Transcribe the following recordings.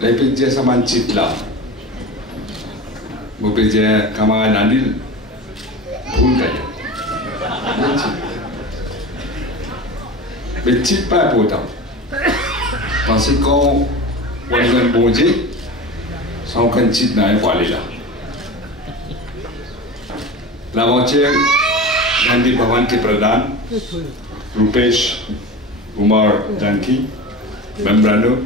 Là, il peut dire ça m'a titre là. Vous pouvez dire camarade Nandil, pour le gagner. Mais le titre pas important. Parce que quand on est un bon Dieu, sans aucun titre, il faut aller là. L'aventure, Gandhi Bhavan qui Pradhan, Rupesh Kumar Janki, Membrano,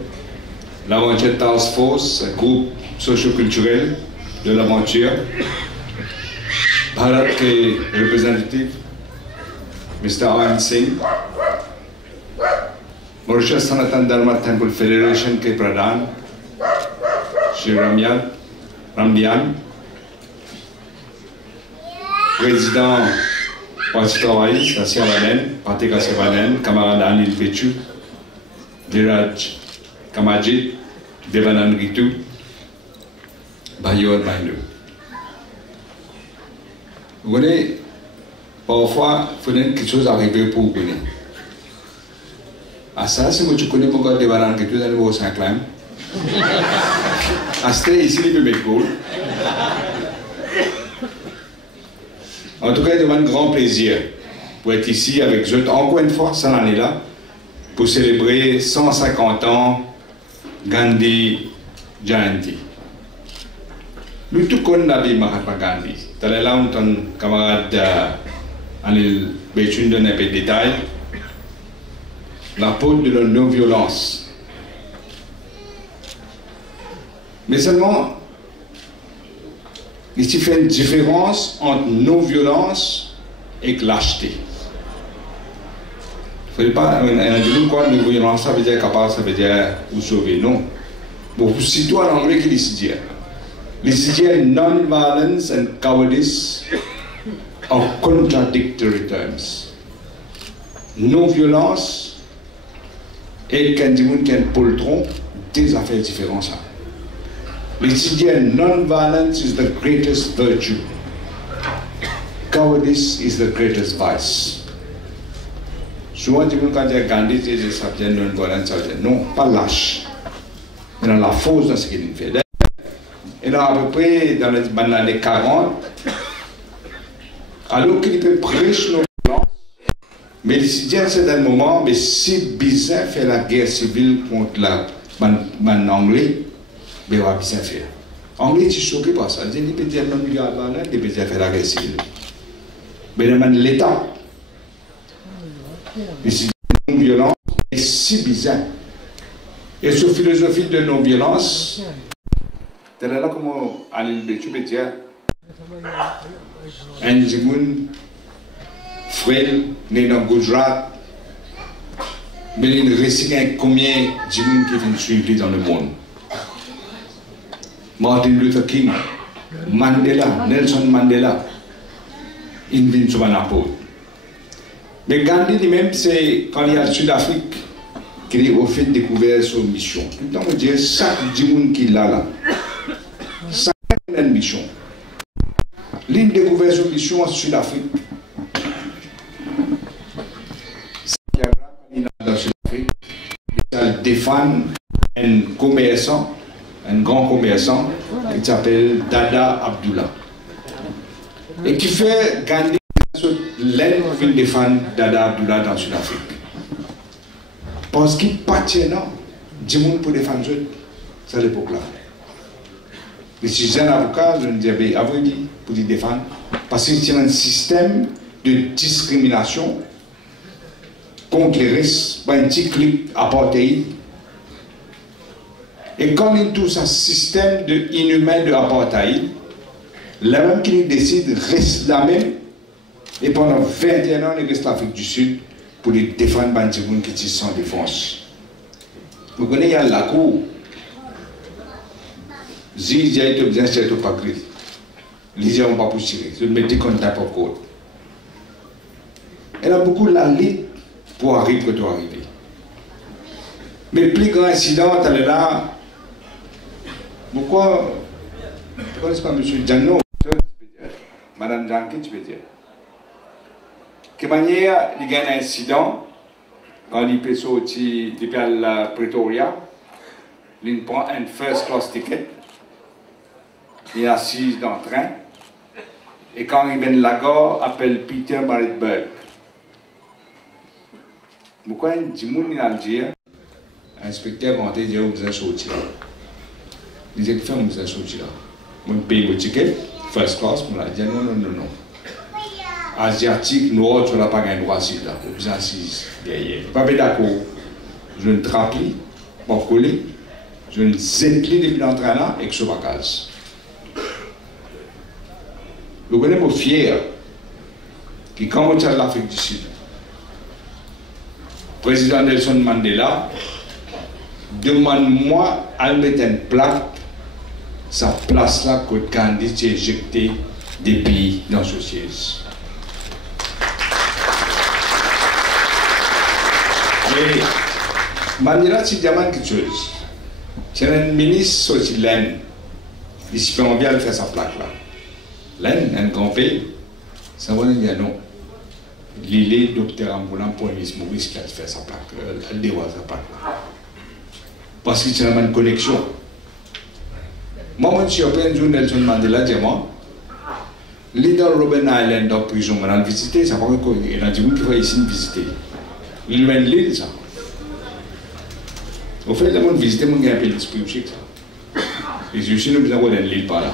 l'aventure Task Force, un groupe socio-culturel de l'aventure, Bharat qui est représentatif, Mr. Anand Singh, Mauritius Sanatan Dharma Temple Federation qui est Pradhan, Shri Ramdian, président Parti Travail, Kassia Vanen, Parti Kassia Vanen, camarade Anil Bechu, Diraj Kamajit, Devanand Ritu, Bayor Bainu. Vous voyez, parfois, il faut quelque chose arriver pour vous connaître. À ça, si tu connais pourquoi Devanand Ritu, vous allez voir 5 là. À ce ici, il peut mettre goal. En tout cas, c'est un grand plaisir pour être ici avec vous. Encore une fois, cette année-là, pour célébrer 150 ans Gandhi Jayanti. Nous tous connaissons Mahatma Gandhi. Tout à l'heure, mon camarade Anil Bechun donne un peu de détails. L'apôtre de la non-violence. Mais seulement, il fait une différence entre non-violence et lâcheté. Il ne faut pas dire quoi non-violence, ça veut dire capable, ça veut dire vous sauver. Non. Bon, c'est toi en anglais qui dit. Il dit non-violence and cowardice are contradictory terms. Non-violence et quand il y a un poltron, des affaires différentes. Non-violence is the greatest virtue. Cowardice is the greatest vice. Souvent, quand il y a Gandhi, ça vient non-violence, ça vient non, pas lâche. Il y a la force dans ce qu'il fait. Et là, à peu près dans les années 40, alors qu'il peut prêcher non-violence, mais il dit à un certain moment, mais si bizarre fait la guerre civile contre l'anglais, mais on va bien faire. Anglais, je suis choqué par ça. Il peut dire non-violence, il peut dire faire la guerre civile. Mais l'État, c'est non-violence, est si bizarre. Et cette philosophie de non-violence, c'est là comme Anil Bechu peut dire, un Jimoun, frère, né dans Gujarat, mais il récite combien de Jimoun qui viennent suivre dans le monde. Martin Luther King, Mandela, Nelson Mandela, ils viennent sur un apôtre. Mais Gandhi lui-même, c'est quand il y a le Sud-Afrique, qu'il a fait découvrir son mission. Tout le temps, on dit chaque Jimoun qui l'a là, chaque une mission. L'une découvert son mission en Sud-Afrique. Dans Sud-Afrique, il défend un commerçant, un grand commerçant, qui s'appelle Dada Abdullah. Et qui fait Gandhi l'aide pour défendre Dada Abdullah dans Sud-Afrique. Parce qu'il passionnant, du monde pour défendre cette époque-là. Et si j'ai un avocat, je me dis, à vous dire, pour les défendre, parce que c'est un système de discrimination contre les risques, un petit clip apartheid. Et quand il touche un système de inhumain de apartheid, la même qui décide reste la même, et pendant 21 ans, il reste l'Afrique du Sud pour les défendre les gens qui sont sans défense. Vous connaissez, il y a la cour. Si j'ai été bien, c'est pas gris. Les gens n'ont pas pu tirer. Je me dis qu'on n'a pas code. Elle a beaucoup la lutte pour arriver que tu arriver. Mais le plus grand incident, elle est là. Pourquoi n'est-ce pas M. Djano, Madame Janki, tu peux dire. De quelle manière il y a un incident quand il peut sortir depuis la Pretoria, il prend un first class ticket, il est assis dans le train, et quand il vient de la gare, appelle Peter Maritzburg. Pourquoi il dit que l'Algérie, l'inspecteur va dire que vous avez sorti là. Il dit que vous avez sorti là. Je paye le ticket, first class, je lui dit non, non, non, non. Asiatique, noir, tu n'as pas gagné droit ici là. Vous êtes assis, je ne suis pas d'accord. Je ne trappe pas, pas coller. Je ne zèle depuis l'entraînement et que je bagage. Je suis fier que quand on est à l'Afrique du Sud, le président Nelson Mandela demande-moi à mettre une plaque, sa place là que Gandhi s'est éjecté des pays dans ce siège. Mais Mandela, c'est diamant quelque chose. C'est un ministre sorti de l'Inde. Il s'y fait bien faire sa plaque là. L'Inde, un grand pays, ça va dire non. Il est docteur ambulant pour Miss Maurice qui a fait sa plaque. Elle dévoile sa plaque là. Parce qu'il y a une connexion. Moi, je suis un jour Nelson Mandela, je dis moi, leader Robben Island dans la prison, on a visité, ça va qu'il y a des gens qui vont ici visiter. Il mène l'île, ça. Au fait, les gens visiter, ils ont un peu d'esprit aussi. Et je suis nous avons l'île par là.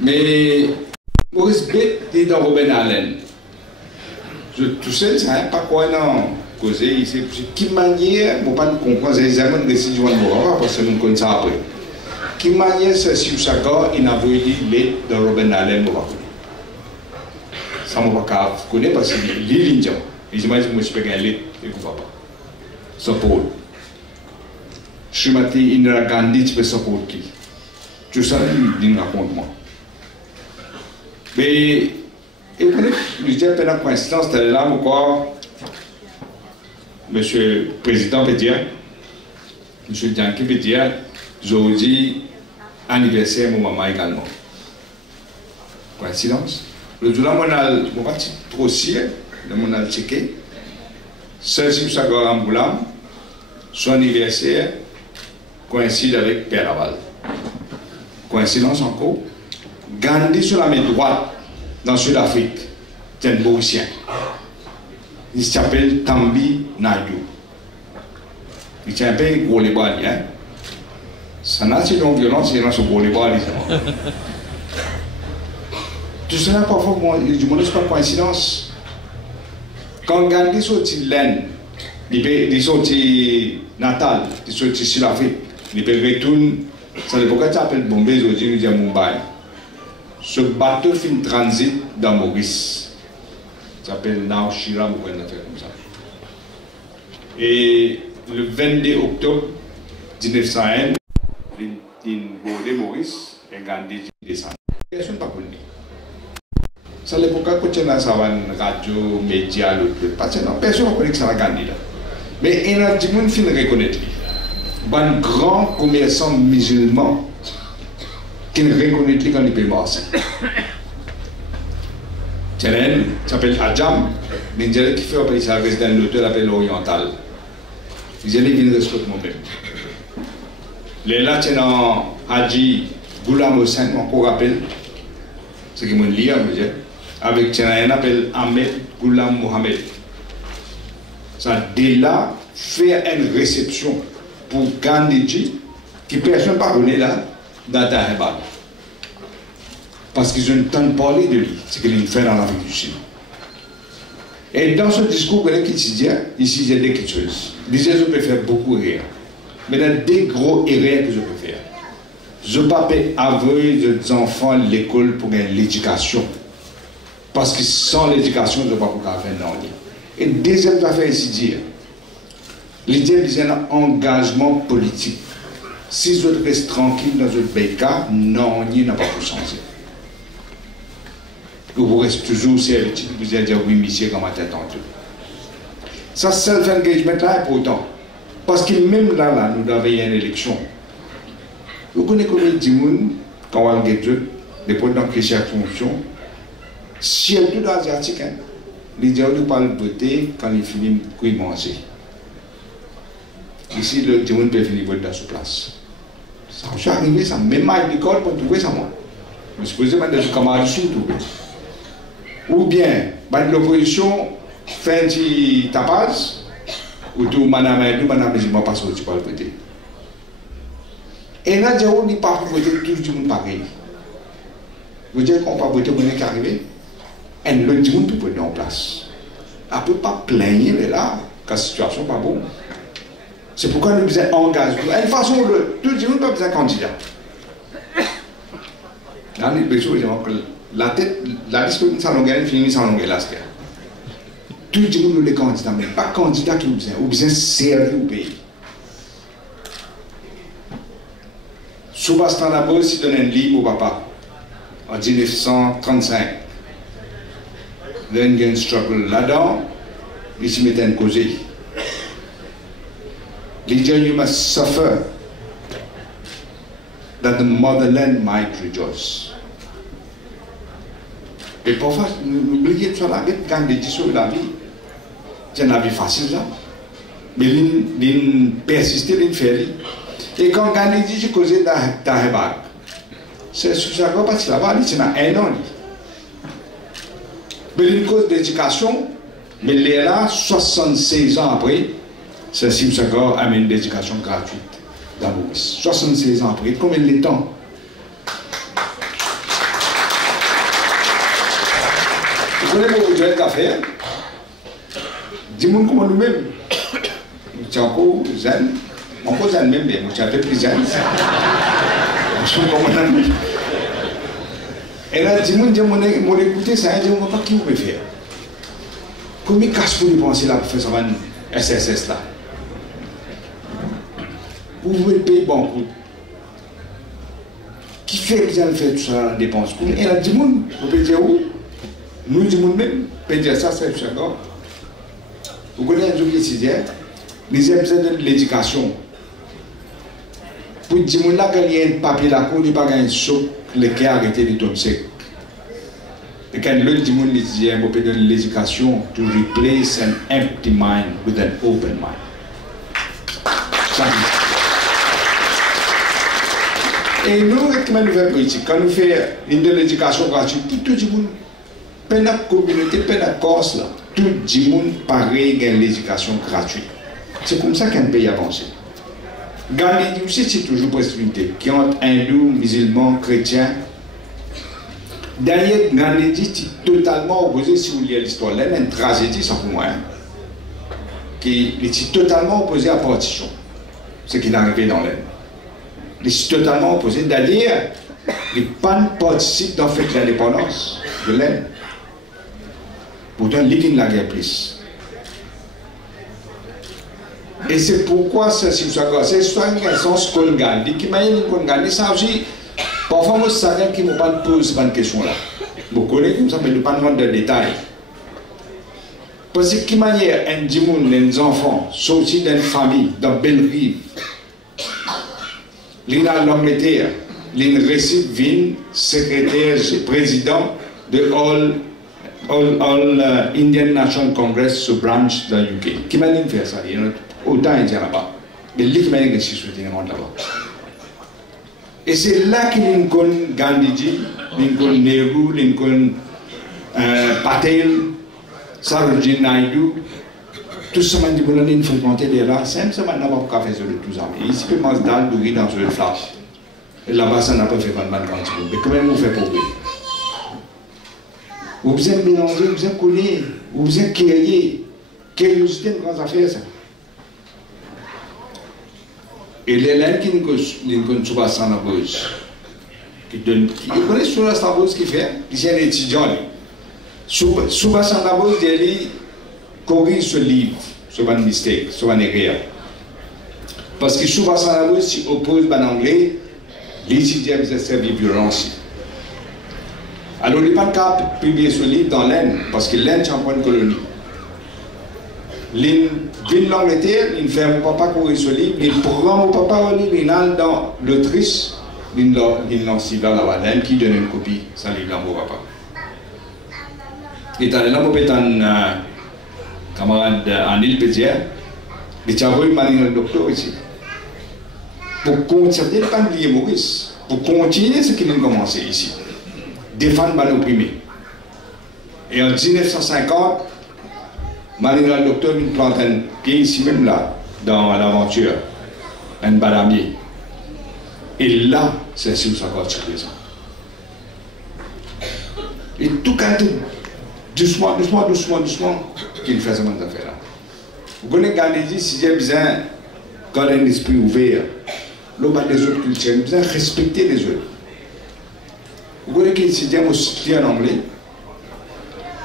Mais Maurice Bett est dans Robben Island. Tout seul, ça n'est pas quoi non. Causer ici, qui manière, je ne pas comprendre les examens de décision de Morava parce que nous connaissons ça après. Qui manière c'est sur sa gare, il n'a pas eu l'aide de Robben Island, ça ne va pas connaître parce que l'île est et j'imagine que je peux gagner l'aide et que je ne vais pas. Support. Shrimati Indira Gandhi, tu peux support qui? Tu sais, il raconte moi. Mais, et vous connaissez, je dis un peu la coïncidence, c'était là encore, Monsieur le Président peut dire, Monsieur Dianki peut dire, j'ai dit anniversaire de mon maman également. Coïncidence. Le jour là, je ne pas trop sûr, je vais checker. Sergi Sagor Amboulam, son anniversaire coïncide avec Père Laval. Coïncidence encore. Gandhi sur la main droite dans Sud-Afrique, c'est un Mauricien. Il s'appelle Tambi Naidu. Il tient un peu gros les balles, hein. Ça n'a pas de violence, il y a un gros les balles. Tout cela, parfois, je me dis pas coïncidence. Quand Gandhi sortit de l'Inde, il sortit Natal, il sortit Sud-Afrique, il retourne, c'est l'époque où il s'appelle Bombay, aujourd'hui, il dit à Mumbai. Ce bateau fait un transit dans Maurice. Ça s'appelle Naushira, ou une affaire comme ça. Et le 22 octobre 1901, il bordait Maurice et Gandhi descend. Personne ne pas connu. C'est l'époque où il y a une radio, média, personne ne connaît que ça va Gandhi là. Mais il y a des gens qui reconnaissent. Un grand commerçant musulman qui ne reconnaît pas quand il peut marcher. Il s'appelle Adjam, il qui fait un pays résident de l'hôtel appelé l'Oriental. Il vient de respecter mon même. Les là, il y a Haji Ghulam Hossein, on rappelle, ce qui m'a dit, avec un appelle Ahmed Ghulam Mohamed. Ça, dès là, fait une réception pour Gandhiji, qui personne ne connaît là, dans Tahebal. Parce qu'ils ont tant parlé de lui, ce qu'il fait dans l'Afrique du Sud. Et dans ce discours quotidien, ici, il y a des choses. Il disait, je peux faire beaucoup rire. Mais il y a des gros erreurs que je peux faire. Je ne peux pas envoyer des enfants à l'école pour gagner l'éducation. Parce que sans l'éducation, je ne peux pas pouvoir faire non. Et deuxième affaire ici dire, l'idée d'un engagement politique. Si je reste tranquille dans votre béca, non, il n'a pas pour changer. Vous restez toujours servitude, vous allez dire oui, monsieur, comment t'es tantôt. Ça, self-engagement là est important. Parce que même là, nous avons une élection. Vous connaissez combien de gens, quand on a des gens, des présidents qui cherchent fonction, si elle est tout asiatique, hein. les gens ne parlent pas voter quand ils finissent de manger. Ici, le monde peut finir de voter dans sa place. Ça m'est arrivé, ça, même à l'école, pour trouver ça, moi. Je me suis posé des camarades sur tout. Ou bien, l'opposition fait un petit tapage, ou tout, madame, je ne sais pas si tu peux voter. Et là, on n'est pas voter tout le monde pareil. Vous dites qu'on ne peut pas voter, on est arrivé. Et le monde peut voter en place. On ne peut pas plaigner là, quand la situation n'est pas bonne. C'est pourquoi nous devons engager. De toute façon, tout le monde n'a pas besoin de candidat. Là, nous devons la tête, la discussion sans longueur, finit sans longueur là. Tout le monde est candidat, mais pas candidat qui nous besoin. Nous besoin sérieux au pays. Sébastien Labos, il donne un livre au papa en 1935. Then, il y a un struggle là-dedans, il s'y mettait un causé. Il dit, you must suffer that the motherland might rejoice. Et parfois, nous oublions de la vie, quand on dit sur la vie, c'est une vie facile, ça. Mais il persiste, il fait. Et quand Gandhi dit, je causais d'Ahebag, c'est sur ça qu'on passe là-bas, c'est dans un an. Mais une cause d'éducation, mais il est là, 76 ans après, c'est Sim Senghor amène une éducation gratuite dans Maurice. 76 ans après, combien de temps? Vous connaissez mon projet d'affaires? Dis-moi comment nous-mêmes. Nous sommes encore zen. Encore zen même, mais nous sommes un peu plus zen. Nous sommes comme un. Et là, dis-moi, mon écouté, ça, je ne sais pas qui vous peut faire. Combien de cash pour dépenser là pour faire ça, SSS là? Vous pouvez payer bon coup. Qui fait que vous allez faire tout ça, la dépense? Et là, dis-moi, vous pouvez dire où? Nous, dis-moi même, vous pouvez dire ça, c'est chaque fois. Vous connaissez un jour qui s'y dit, les besoin de l'éducation. Pour dire là, quand il y a un papier là, il n'y a pas un choc, le cœur arrêté de tomber sec. Et quand l'autre dit, il dit, vous pouvez donner l'éducation to replace an empty mind with an open mind. Et nous, comment nous faisons politique? Quand nous faisons une de l'éducation gratuite, tout le monde, pas la communauté, pas la Corse, tout le monde pareil gagne l'éducation gratuite. C'est comme ça qu'un pays avance. Gandhi aussi, c'est toujours possibilité. Qui ont hindous, musulmans, chrétiens. D'ailleurs, Gandhi dit totalement opposé, si vous lisez l'histoire, là, il y a une tragédie, ça pour moi, qui est totalement opposé à la partition. Ce qui est arrivé dans l'aile. Il est totalement opposé. D'ailleurs, les PAN participent dans le fait de l'indépendance de l'aile. Pourtant, il y a la guerre plus. Et c'est pourquoi c'est soit une sens qu'on gagne. Qui m'a dit qu'on gagne, ça aussi. Parfois, moi, c'est quelqu'un qui ne m'a pas posé cette question-là. Vous connaissez comme ça, mais je ne pas demander de détails. Parce que qui m'a dit un dimoun, des enfants, sortis d'une famille, dans Belle-Rive, l'île à l'Angleterre, l'île récite Vin, secrétaire, président de All Indian National Congress, branch dans le UK. Qui m'a dit de faire ça? Il y a autant d'Indiens là-bas. Mais lui qui m'a dit que je suis soutenu là-bas. Et c'est là que Lincoln Gandhiji, Lincoln Nehru, Lincoln Patel, Sarojini Naidu, tout ça m'a dit que nous fréquenté des là, c'est ça n'a pas fait sur le tout ça. Ici, il peut manger dalle de riz dans le flash. Et là-bas, ça n'a pas fait 20 quantité. Mais comment vous faites pour vous? Vous avez mélangé, vous avez collé, vous avez créé. Curiosité, une grande affaire, ça. Et les laines qui nous connaissent sur la Sanabose, qui connaissent sur la Sanabose qui fait, qui est un étudiant. Sur la Sanabose, il corrige ce livre, sur une mistake, sur une erreur. Parce que sur la Sanabose, si oppose en anglais, l'étudiant vous a servi de violence. Alors, il n'est pas le cas de publier ce livre dans l'Inde, parce que l'Inde est en point de colonie. Il vient de l'Angleterre, il fait mon papa courir ce livre, il prend mon papa au livre, il allait dans l'Autriche, il lance vers la Valenne qui donne une copie, ça livre dans mon papa. Il est allé là pour être un camarade Anil Pédière. Il a envoyé le docteur ici. Pour continuer, pas oublier Maurice. Pour continuer ce qu'il a commencé ici. Défendre les opprimés. Et en 1950, le docteur nous plante un pied ici même là, dans l'aventure, un badamier. Et là, c'est sur sa corde présent. Et tout quand doucement, qu'il fait cette affaire-là. Vous connaissez Gandhi, si j'ai besoin d'un esprit ouvert, l'homme des autres cultures, il a besoin de respecter les autres. Vous connaissez qu'il dit en anglais,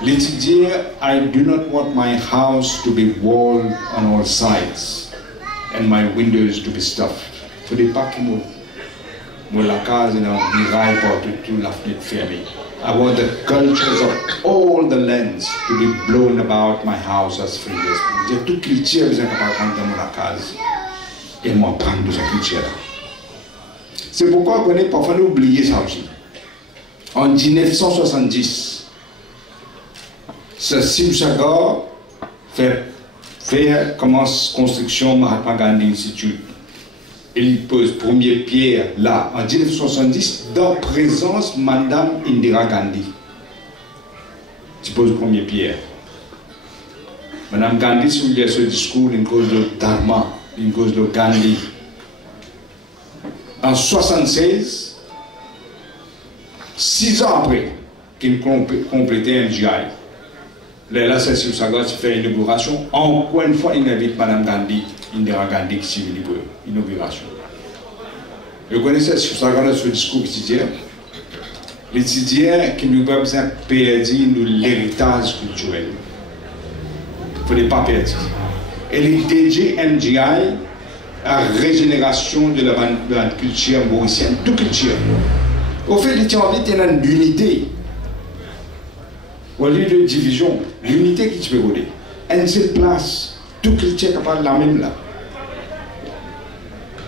l'étudier, I do not want my house to be walled on all sides and my windows to be stuffed. Il ne faut pas que la case est en muraille partout, la fenêtre fermée. I want the cultures of all the lands to be blown about my house as free as possible. J'ai toute culture besoin capable de prendre dans la case et moi prendre de cette culture-là. C'est pourquoi on est parfois oublié ça aussi. En 1970, ce Simsagar commence construction Mahatma Gandhi Institute. Il pose première pierre là, en 1970, dans présence Madame Indira Gandhi. Il pose première pierre. Madame Gandhi, si vous lisez ce discours, une cause de Dharma, une cause de Gandhi. En 1976, 6 ans après qu'il complétait MGI, là, c'est sur sa gauche, il fait une inauguration. Encore une fois, il invite Madame Gandhi, Indira Gandhi, qui suit l'inauguration. Vous connaissez sur sa gauche ce discours étudiant. L'étudiant qui nous a besoin de perdre l'héritage culturel. Il ne faut pas perdre. Et les DG MGI à la régénération de la culture mauricienne, toute culture. Au fait, il y a une unité. Au lieu de division, l'unité qui tu peux rouler. une seule place, toute culture est capable de la même là.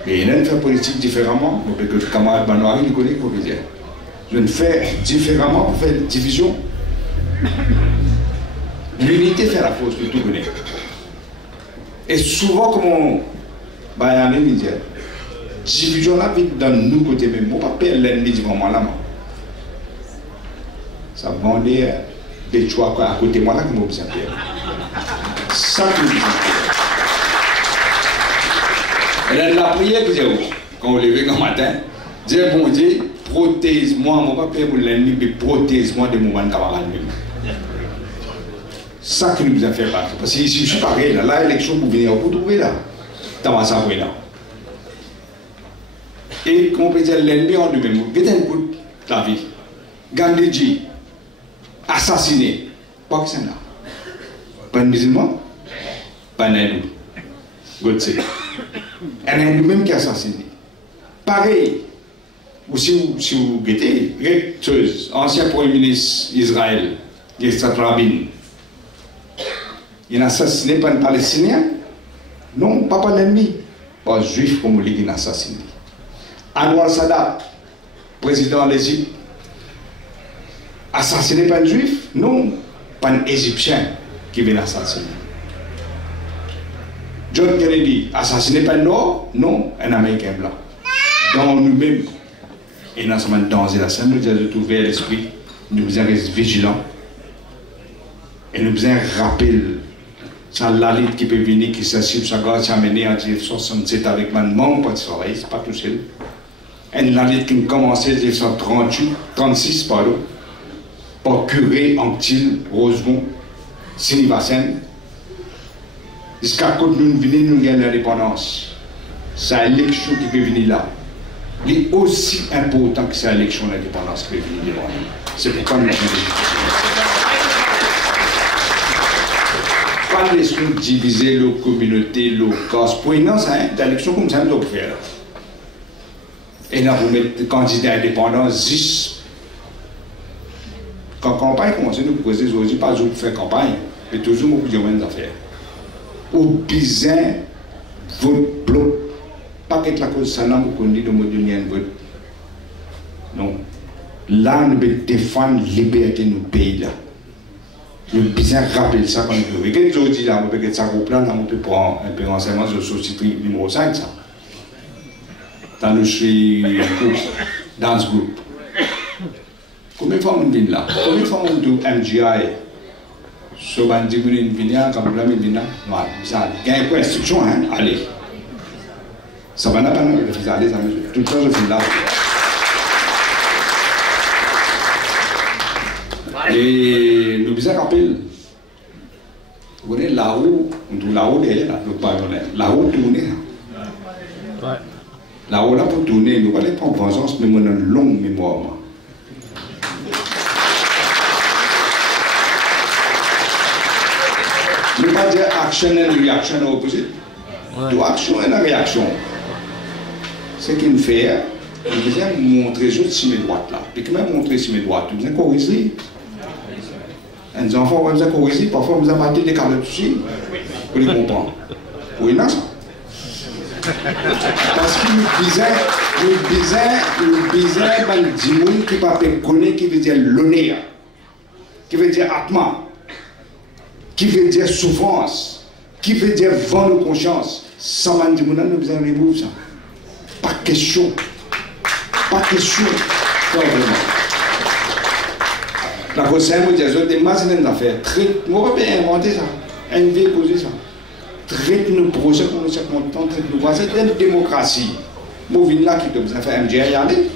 Et il y a une fait politique différemment, donc le camarade Banoari, il connaît quoi dire. Je ne fais différemment pour faire division. L'unité fait la force de tout connaître. Et souvent, comme on va y dire, division là vite dans nous côté même. Mon papa l'ennemi dit vraiment là. Ça vendait des choix à côté moi là que moi observe. Ça que je dis. Et la prière que j'ai quand on lève le matin, dire bon Dieu, protège-moi, mon papa pour l'ennemi, mais protège-moi de mon camarade même. Ça que nous avons fait partie. Parce que si je suis pareil, là, l'élection pour venir, vous trouvez là. Dans ça, là. Et comme on peut dire, l'ennemi en lui-même, mettez un coup de la vie. Gandhiji, assassiné. Pas que c'est là. Pas un musulman, pas un hindou. Godse. Un hindou même qui est assassiné. Pareil. Ou si vous guettez, ancien premier ministre d'Israël, Yitzhak Rabin, il a assassiné par un Palestinien? Non, pas par l'ennemi. Pas juif comme il a assassiné. Anwar Sadat, président de l'Égypte, assassiné par un juif? Non, pas un Égyptien qui vient assassiner. John Kennedy, assassiné par un Nord? Non, un Américain blanc. Dans nous-mêmes, et dans ce moment danger, la scène nous dit de trouver l'esprit, nous devons rester vigilants et nous devons rappeler. C'est la lutte qui peut venir, qui s'assied sur sa gorge, qui a mené en 1967 avec mon petit soleil, c'est pas tout seul. Et la lutte qui a commencé en 1936, pardon, pour curer Anctil, Rosemont, Sinivasen. Jusqu'à quand nous venons, nous gagnons l'indépendance. C'est l'élection qui peut venir là. Il est aussi important que c'est l'élection de l'indépendance qui peut venir devant nous. C'est pourquoi nous avons pas laisser diviser nos communautés, nos classes. Pour une élection comme ça, nous devons faire. Et là, vous mettez candidat indépendant, 10. Quand la campagne commence, nous poser aujourd'hui, pas toujours pour faire campagne, mais toujours pour dire des affaires. Au besoin, vote bloc, pas que la cause ça n'a pas connu de modernité vote. Non. Là, nous devons défendre la liberté de nos pays là. Le bizarre rappelle ça quand il veut. Quand je dis là, on peut être ça groupe là, on peut prendre un peu renseignement sur le société numéro 5, ça. Dans le dance group. Combien de fois on vient là? Combien de fois on do MGI? So, on dit que nous venons, quand on vient là, voilà, ça, il y a une instruction, hein, allez. Ça va pas nous faire aller, ça tout le temps je fais là. Et nous bizarre rappel. Vous voyez là-haut, on dit là-haut derrière là, nous pas là-haut tourner. Ouais. Là-haut là pour tourner, nous allons prendre vengeance, mais on a une longue mémoire. Je ne veux pas dire action et réaction à l'opposé. Ouais. Action et réaction. Ce qu'il me fait, il vient montrer juste si mes droites là. Et quand même montrer si mes droites, vous avez corrigé. Les enfants, vous avez corrigé, parfois vous avez battu des cartes dessus. Vous les comprenez. Oui, non, ça. Parce qu'il nous disait, Dimoun qui pas connaître, qui veut dire l'honneur, qui veut dire atma, qui veut dire souffrance, qui veut dire vent de conscience. Sans man Dimoun, nous besoin de remouvoir ça. Pas question. Pas question. La conseil me dit, des machines d'affaires, moi, je peux inventer ça. Inventer, poser ça. Traite nos projets comme nous sommes contents, traite nos voisins. C'est une démocratie. Moi, je viens là qui doit besoin de faire MGA y aller.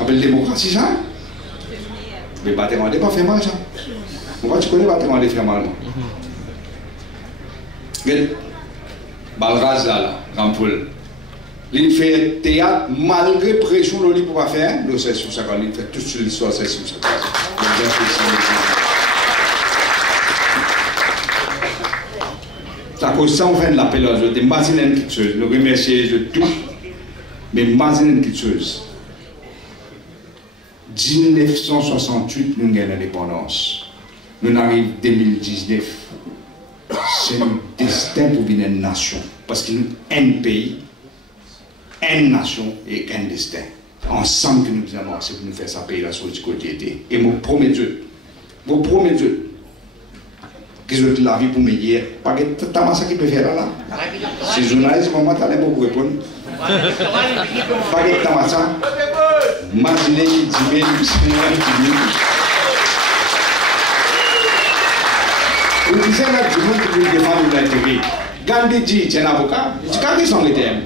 Appelle démocratie, ça. Mais bâtiment n'est pas fait mal, ça. Pourquoi tu connais bâtiment n'est fait mal? Regarde, Balraz là, Rampoul. Il fait théâtre malgré pression, le livre pour pas faire. Nous, c'est sur ça qu'on fait toute l'histoire, c'est sur ça. C'est à cause de ça qu'on fait de l'appel aux autres, des machines kitscheuses. Nous remercions de tout, mais machines kitscheuses. 1968, nous avons l'indépendance. Nous arrivons en 2019. C'est un destin pour venir une nation. Parce que nous, un pays, une nation et un destin. Ensemble que nous devons avancer pour nous faire ça payer la chose du côté. Et je vous promets Dieu, que je vais la vie pour me dire, pas que tu as ça qui peut faire là. Si journaliste, comment tu as pour répondre? Pas que tu as ça. Imaginez qu'il dit, mais vous disiez là, du monde qui veut défendre l'intérêt. Gandhi dit, tu es un avocat. Il dit, quand ils sont les termes.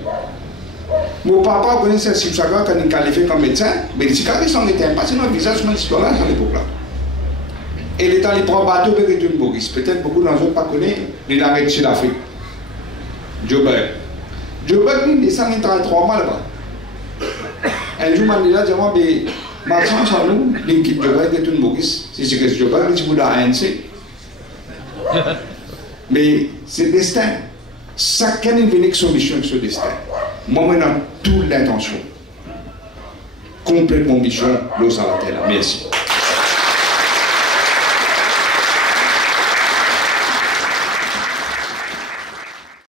Mon papa connaissait Sipsaga quand il qualifié comme médecin, mais il dit, quand ils sont les termes, parce que notre visage, c'est histoire là, à l'époque là. Et l'État, il prend bateau pour retourner Boris. Peut-être beaucoup d'entre eux ne connaissent pas, il arrête chez l'Afrique. Joburg, il descend, il travaille 3 mois là-bas. Un jour, il a dit, mais marchand sans nous, il quitte Joburg, il retourne Boris. Si c'est que Joburg, il est à ANC. Mais c'est destin. Chacun est venu avec son mission, avec son destin. Moi, maintenant, toute l'intention. Complètement mission, l'eau à la terre. Merci.